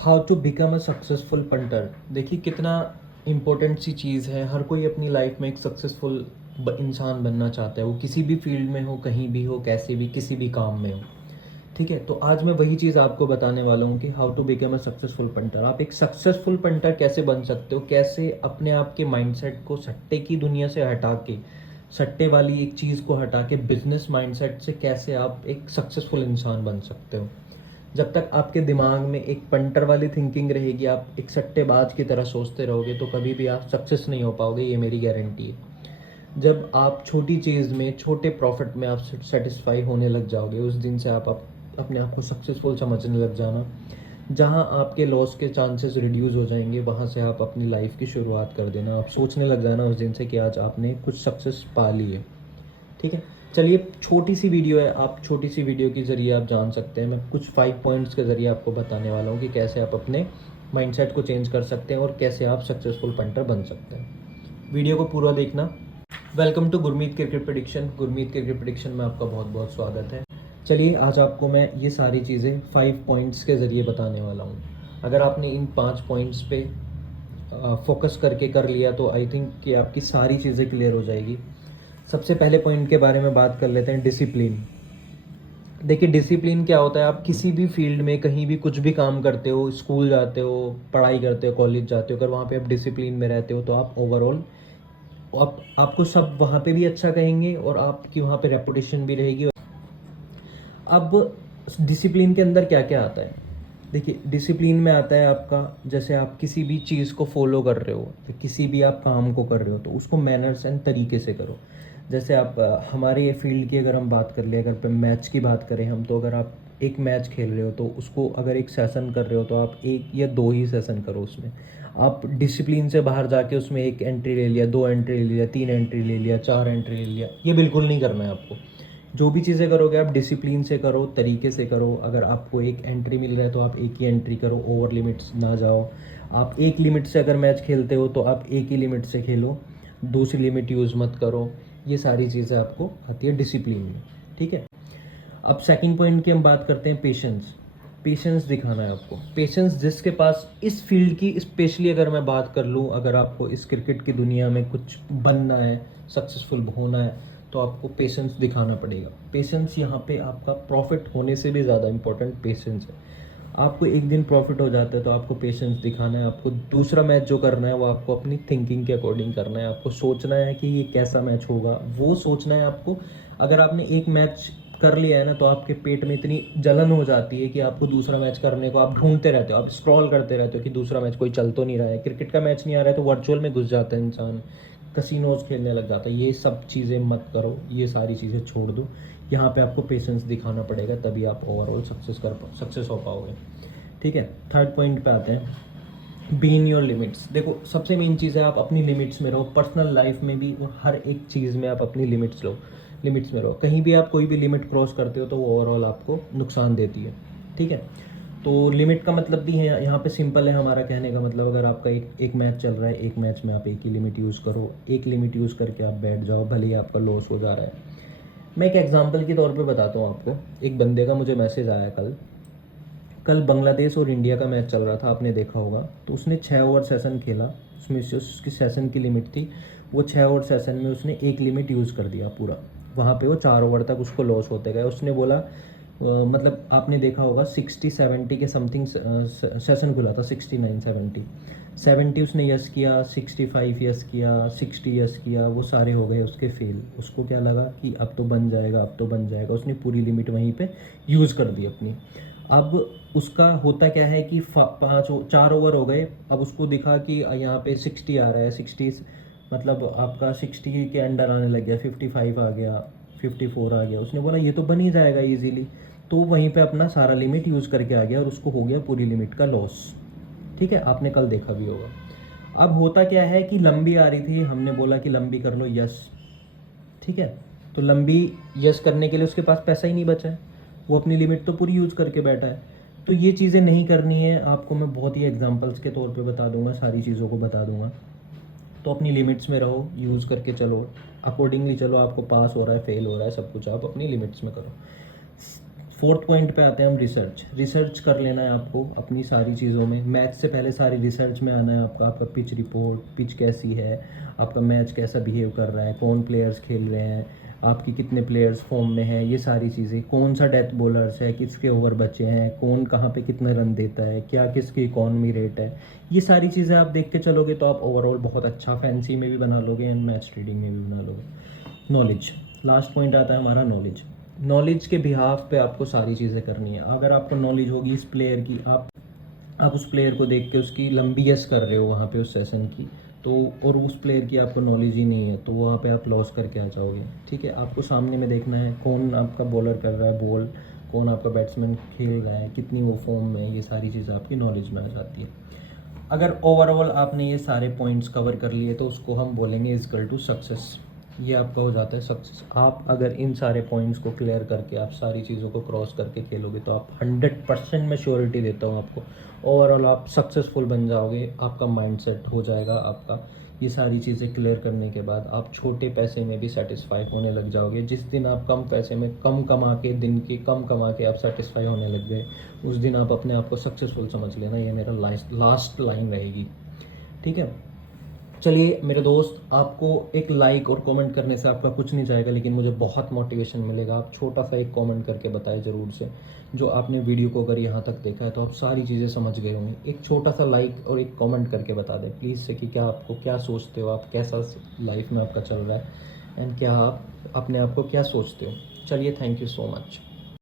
How to become a successful punter. देखिए कितना important सी चीज़ है। हर कोई अपनी लाइफ में एक सक्सेसफुल इंसान बनना चाहता है, वो किसी भी फील्ड में हो, कहीं भी हो, कैसे भी, किसी भी काम में हो। ठीक है, तो आज मैं वही चीज़ आपको बताने वाला हूँ कि how to become a successful punter. आप एक सक्सेसफुल पंटर कैसे बन सकते हो, कैसे अपने आप के माइंडसेट को सट्टे की दुनिया से हटा के, सट्टे वाली एक चीज़ को हटा के बिजनेस माइंडसेट से कैसे आप एक सक्सेसफुल इंसान बन सकते हो। जब तक आपके दिमाग में एक पंटर वाली थिंकिंग रहेगी, आप एक सट्टेबाज की तरह सोचते रहोगे, तो कभी भी आप सक्सेस नहीं हो पाओगे, ये मेरी गारंटी है। जब आप छोटी चीज़ में, छोटे प्रॉफिट में आप सेटिस्फाई होने लग जाओगे, उस दिन से आप अपने आप को सक्सेसफुल समझने लग जाना। जहाँ आपके लॉस के चांसेस रिड्यूस हो जाएंगे, वहाँ से आप अपनी लाइफ की शुरुआत कर देना। आप सोचने लग जाना उस दिन से कि आज आपने कुछ सक्सेस पा ली है। ठीक है, चलिए छोटी सी वीडियो है, आप छोटी सी वीडियो के ज़रिए आप जान सकते हैं। मैं कुछ 5 पॉइंट्स के ज़रिए आपको बताने वाला हूँ कि कैसे आप अपने माइंडसेट को चेंज कर सकते हैं और कैसे आप सक्सेसफुल पंटर बन सकते हैं। वीडियो को पूरा देखना। Welcome to Gurmeet cricket prediction. Gurmeet cricket prediction में आपका बहुत बहुत स्वागत है। चलिए आज आपको मैं ये सारी चीज़ें 5 पॉइंट्स के ज़रिए बताने वाला हूँ। अगर आपने इन 5 पॉइंट्स पे फोकस करके कर लिया तो आई थिंक कि आपकी सारी चीज़ें क्लियर हो जाएगी। सबसे पहले पॉइंट के बारे में बात कर लेते हैं, डिसिप्लिन। देखिए डिसिप्लिन क्या होता है, आप किसी भी फील्ड में कहीं भी कुछ भी काम करते हो, स्कूल जाते हो, पढ़ाई करते हो, कॉलेज जाते हो, अगर वहाँ पे आप डिसिप्लिन में रहते हो तो आप ओवरऑल आपको सब वहाँ पे भी अच्छा कहेंगे और आपकी वहाँ पे रेपुटेशन भी रहेगी। अब डिसिप्लिन के अंदर क्या क्या आता है, देखिए डिसिप्लिन में आता है आपका, जैसे आप किसी भी चीज़ को फॉलो कर रहे हो, तो किसी भी आप काम को कर रहे हो तो उसको मैनर्स एंड तरीके से करो। जैसे आप हमारे ये फील्ड की अगर हम बात कर ले, अगर मैच की बात करें हम, तो अगर आप एक मैच खेल रहे हो तो उसको अगर एक सेशन कर रहे हो तो आप एक या दो ही सेशन करो उसमें। आप डिसिप्लिन से बाहर जाके उसमें एक एंट्री ले लिया, दो एंट्री ले लिया, तीन एंट्री ले लिया, चार एंट्री ले लिया, ये बिल्कुल नहीं करना है आपको। जो भी चीज़ें करोगे आप डिसिप्लिन से करो, तरीके से करो। अगर आपको एक एंट्री मिल रहा है तो आप एक ही एंट्री करो, ओवर लिमिट्स ना जाओ। आप एक लिमिट से अगर मैच खेलते हो तो आप एक ही लिमिट से खेलो, दूसरी लिमिट यूज़ मत करो। ये सारी चीज़ें आपको आती है डिसिप्लिन में। ठीक है, अब सेकंड पॉइंट की हम बात करते हैं, पेशेंस। पेशेंस दिखाना है आपको। पेशेंस जिसके पास इस फील्ड की, स्पेशली अगर मैं बात कर लूँ, अगर आपको इस क्रिकेट की दुनिया में कुछ बनना है, सक्सेसफुल होना है, तो आपको पेशेंस दिखाना पड़ेगा। पेशेंस यहाँ पे आपका प्रॉफिट होने से भी ज़्यादा इंपॉर्टेंट पेशेंस है। आपको एक दिन प्रॉफिट हो जाता है तो आपको पेशेंस दिखाना है। आपको दूसरा मैच जो करना है वो आपको अपनी थिंकिंग के अकॉर्डिंग करना है। आपको सोचना है कि ये कैसा मैच होगा, वो सोचना है आपको। अगर आपने एक मैच कर लिया है ना तो आपके पेट में इतनी जलन हो जाती है कि आपको दूसरा मैच करने को आप ढूंढते रहते हो, आप स्क्रॉल करते रहते हो कि दूसरा मैच कोई चल तो नहीं रहा है। क्रिकेट का मैच नहीं आ रहा है तो वर्चुअल में घुस जाता है इंसान, कसिनोज खेलने लग जाता है। ये सब चीज़ें मत करो, ये सारी चीज़ें छोड़ दो। यहाँ पे आपको पेशेंस दिखाना पड़ेगा, तभी आप ओवरऑल सक्सेस हो पाओगे। ठीक है, थर्ड पॉइंट पे आते हैं, बी इन योर लिमिट्स। देखो सबसे मेन चीज़ है आप अपनी लिमिट्स में रहो, पर्सनल लाइफ में भी और हर एक चीज़ में आप अपनी लिमिट्स लो, लिमिट्स में रहो। कहीं भी आप कोई भी लिमिट क्रॉस करते हो तो वो ओवरऑल आपको नुकसान देती है। ठीक है, तो लिमिट का मतलब भी है यहाँ पे सिंपल है हमारा कहने का मतलब, अगर आपका एक एक मैच चल रहा है, एक मैच में आप एक ही लिमिट यूज़ करो, एक लिमिट यूज़ करके आप बैठ जाओ, भले ही आपका लॉस हो जा रहा है। मैं एक एग्जांपल के तौर पे बताता हूँ आपको। एक बंदे का मुझे मैसेज आया कल, कल बांग्लादेश और इंडिया का मैच चल रहा था, आपने देखा होगा। तो उसने 6 ओवर सेशन खेला, उसमें से उसकी सेशन की लिमिट थी, वो 6 ओवर सेशन में उसने एक लिमिट यूज़ कर दिया पूरा। वहाँ पे वो 4 ओवर तक उसको लॉस होते गए। उसने बोला मतलब आपने देखा होगा 60-70 के समथिंग सेशन खुला था, 69-70 उसने यस किया, 65 यस किया, 60 यस किया, वो सारे हो गए उसके फेल। उसको क्या लगा कि अब तो बन जाएगा, अब तो बन जाएगा, उसने पूरी लिमिट वहीं पे यूज़ कर दी अपनी। अब उसका होता क्या है कि 4 ओवर हो गए, अब उसको दिखा कि यहाँ पे 60 आ रहा है, 60 मतलब आपका 60 के अंडर आने लग गया, 55 आ गया, 54 आ गया। उसने बोला ये तो बन ही जाएगा इजीली, तो वहीं पे अपना सारा लिमिट यूज़ करके आ गया और उसको हो गया पूरी लिमिट का लॉस। ठीक है, आपने कल देखा भी होगा। अब होता क्या है कि लंबी आ रही थी, हमने बोला कि लंबी कर लो, यस। ठीक है, तो लंबी यस करने के लिए उसके पास पैसा ही नहीं बचा है, वो अपनी लिमिट तो पूरी यूज़ करके बैठा है। तो ये चीज़ें नहीं करनी है आपको, मैं बहुत ही एग्जांपल्स के तौर पे बता दूंगा, सारी चीज़ों को बता दूंगा। तो अपनी लिमिट्स में रहो, यूज़ करके चलो, अकॉर्डिंगली चलो। आपको पास हो रहा है, फेल हो रहा है, सब कुछ आप अपनी लिमिट्स में करो। फोर्थ पॉइंट पे आते हैं हम, रिसर्च। रिसर्च कर लेना है आपको अपनी सारी चीज़ों में। मैच से पहले सारी रिसर्च में आना है आपका। आपका पिच रिपोर्ट, पिच कैसी है, आपका मैच कैसा बिहेव कर रहा है, कौन प्लेयर्स खेल रहे हैं, आपकी कितने प्लेयर्स फॉर्म में हैं, ये सारी चीज़ें। कौन सा डेथ बॉलर्स है, किसके ओवर बचे हैं, कौन कहाँ पे कितना रन देता है, क्या किसकी इकॉनमी रेट है, ये सारी चीज़ें आप देख के चलोगे तो आप ओवरऑल बहुत अच्छा फैंसी में भी बना लोगे एंड मैच ट्रेडिंग में भी बना लोगे। नॉलेज, लास्ट पॉइंट आता है हमारा नॉलेज। नॉलेज के बिहाफ पे आपको सारी चीज़ें करनी है। अगर आपको नॉलेज होगी इस प्लेयर की, आप उस प्लेयर को देख के उसकी लंबी यस कर रहे हो वहाँ पे उस सेशन की, तो और उस प्लेयर की आपको नॉलेज ही नहीं है, तो वहाँ पे आप लॉस करके आ जाओगे। ठीक है, आपको सामने में देखना है कौन आपका बॉलर कर रहा है बॉल, कौन आपका बैट्समैन खेल रहा है, कितनी वो फॉर्म में है, ये सारी चीज़ें आपकी नॉलेज में आ जाती है। अगर ओवरऑल आपने ये सारे पॉइंट्स कवर कर लिए तो उसको हम बोलेंगे इजकल टू सक्सेस। ये आपका हो जाता है सक्सेस। आप अगर इन सारे पॉइंट्स को क्लियर करके आप सारी चीज़ों को क्रॉस करके खेलोगे तो आप 100% मैं श्योरिटी देता हूँ आपको, ओवरऑल आप सक्सेसफुल बन जाओगे। आपका माइंडसेट हो जाएगा आपका, ये सारी चीज़ें क्लियर करने के बाद आप छोटे पैसे में भी सेटिस्फाई होने लग जाओगे। जिस दिन आप कम पैसे में कम कमा के, दिन के कम कमा के आप सेटिस्फाई होने लग गए, उस दिन आप अपने आप को सक्सेसफुल समझ लेना। ये मेरा लास्ट लाइन रहेगी। ठीक है, चलिए मेरे दोस्त, आपको एक लाइक और कमेंट करने से आपका कुछ नहीं जाएगा, लेकिन मुझे बहुत मोटिवेशन मिलेगा। आप छोटा सा एक कमेंट करके बताएं ज़रूर से, जो आपने वीडियो को अगर यहाँ तक देखा है तो आप सारी चीज़ें समझ गए होंगे। एक छोटा सा लाइक और एक कमेंट करके बता दें प्लीज़ से कि क्या आपको, क्या सोचते हो आप, कैसा लाइफ में आपका चल रहा है एंड क्या आप अपने आप को क्या सोचते हो। चलिए, थैंक यू सो मच।